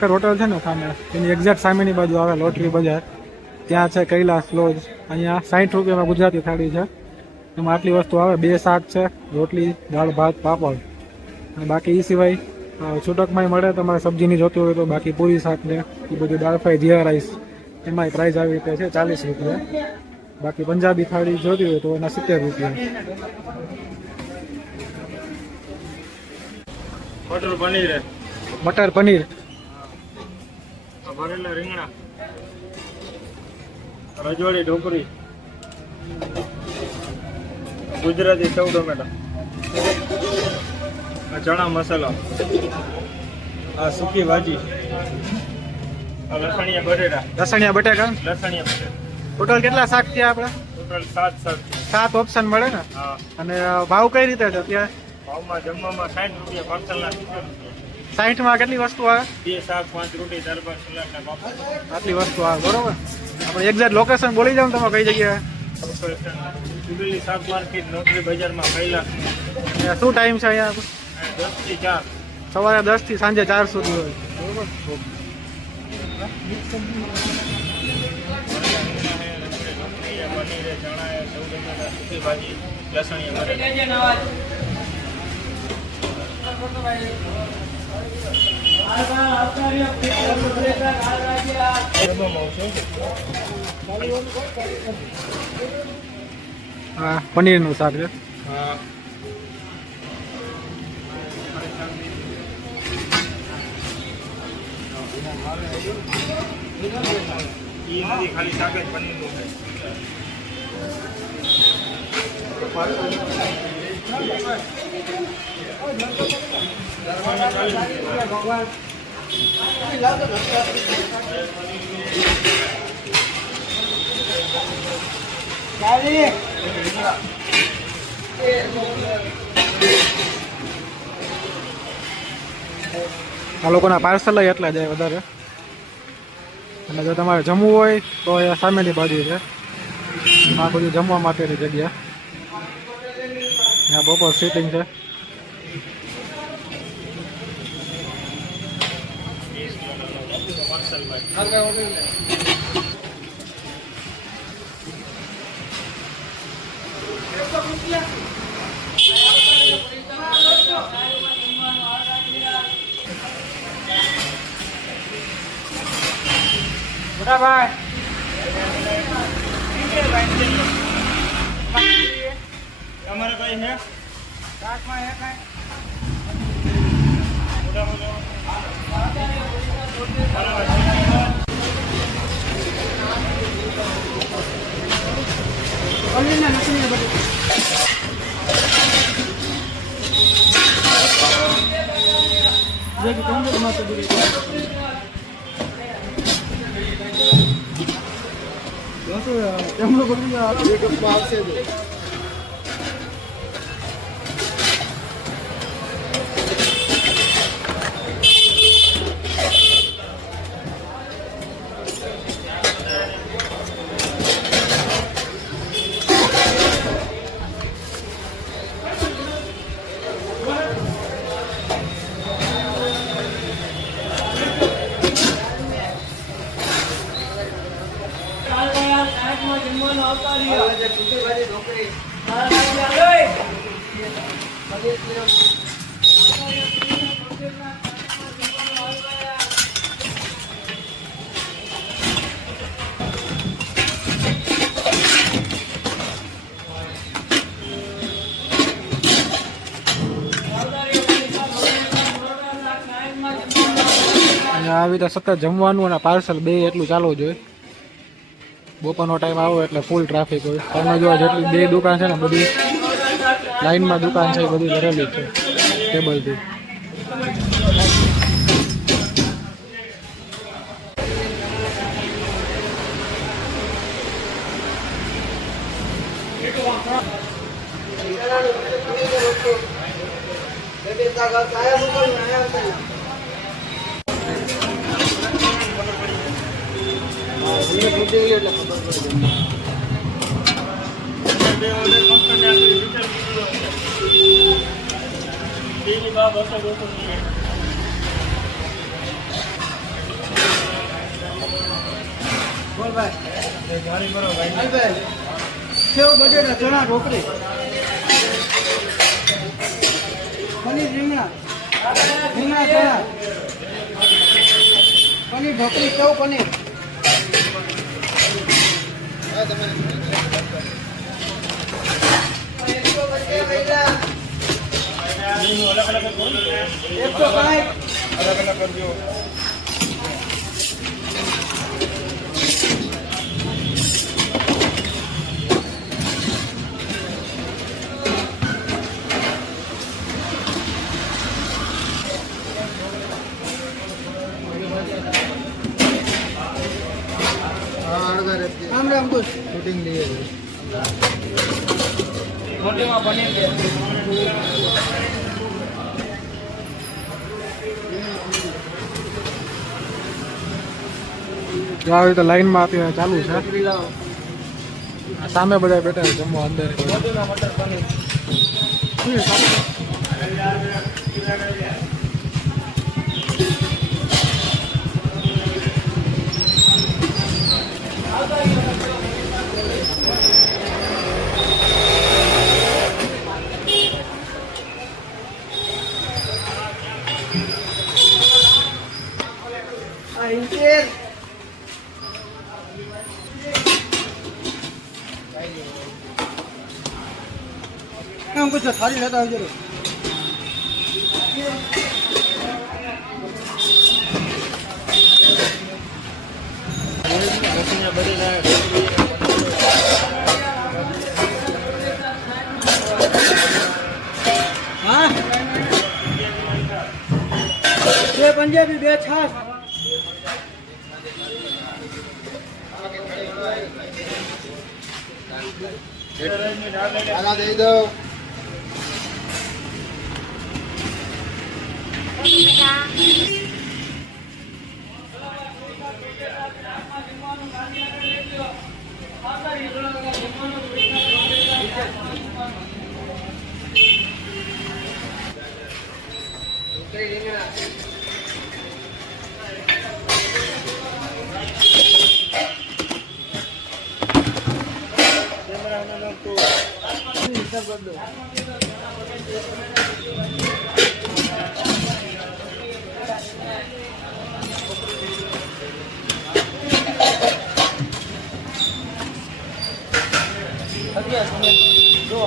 Thakar hotel છે ને સામે, એની એક્ઝેક્ટ સામેની બાજુ આવે લોટરી બજાર, ત્યાં છે કૈલાસ લોજ. અહીંયા 60 રૂપિયામાં ગુજરાતી થાળી છે. એમાં આટલી વસ્તુ આવે, 2 શાક છે, રોટલી, દાળ ભાત, પાપડ, અને બાકી એ સિવાય છૂટકમાંય મળે. તમારે સબ્જીની જોતી હોય તો બાકી પૂરી શાક ને એ બધું, દાળ ફ્રાય, જીરા રાઈસ, એમાંય પ્રાઇસ આવી રીતે છે 40 રૂપિયા. બાકી પંજાબી થાળી જોતી હોય તો એના 70 રૂપિયા. મટર પનીર, મટર પનીર, ભરેલા રીંગણા, રજવાડી ઢોકળી, ગુજરાતી સેવ ટમેટા, આ ચણા મસાલા, આ સૂકી ભાજી, આ લસણિયા બટેટા, લસણિયા બટાકા. લસણિયા બટેટા. ટોટલ કેટલા શાક થયા આપણે? ટોટલ 7 શાક. 7 ઓપ્શન મળે ને? હા. અને ભાવ કઈ રીતે છે અત્યારે? ભાવમાં જમવામાં 60 રૂપિયા, પાર્સલના 70 રૂપિયા. 60માં કેટલી વસ્તુ આવે? 2 શાક, 5 રોટી, દાળ ભાત, સલાડ ને પાપડ. આટલી વસ્તુ આવે, બરોબર. આપણે એક્ઝેક્ટ લોકેશન બોલી જાવ ને તમે કઈ જગ્યાએ? જુબેલી શાક માર્કેટ, નોકરી બજારમાં કૈલાસ. શું ટાઈમ છે અહીંયા? 10 થી 4. સવારે 10 થી સાંજે 4 સુધી હોય, બરોબર. પનીર, ચણા, સેવ ટમેટા, સૂકી ભાજી, લસણિયા બટેટા. હા, પનીરનું શાક છે. હા. ઈ નથી, ખાલી શાક જ પનીરનું છે. આ લોકોના પાર્સલ એટલા જાય વધારે. અને જો તમારે જમવું હોય તો એ સામેની બાજુ છે. આ બધું જમવા માટેની જગ્યા. ત્યાં બપોર સીટિંગ છે. ભાઈ તમારે કઈ છે? શાકમાં હે કઈ? આવી રીતે સતત જમવાનું અને પાર્સલ બે એટલું ચાલવું જોઈએ. બપોરનો ટાઈમ આવો એટલે ફૂલ ટ્રાફિક હોય. તમે જો જેટલી 2 દુકાન છે ને, બધી લાઈનમાં દુકાન છે, બધી ભરેલી છે ટેબલથી. જારી કરો ભાઈ. સેવ બટેટા ચણા ઢોકળી પનીર રીંગણા ચણા પનીર ઢોકળી સેવ પનીર મેનુ અલગ અલગ કરો. 160 અલગ અલગ કરજો. રામ રામ દોસ્ત શૂટિંગ લઈએ મોટીમાં પનીર છે. જો આવી રીતે લાઈનમાં અત્યારે ચાલુ છે. આ સામે બધા બેઠા છે જમવા અંદર. મોટીમાં મટર પનીર. ઇન્ટેર એમ પૂછો થાળી લેતા આવજો રસીના બટેટા. હા 2 પંજાબી 2 છાશ આના દઈ દો. અગિયાર જો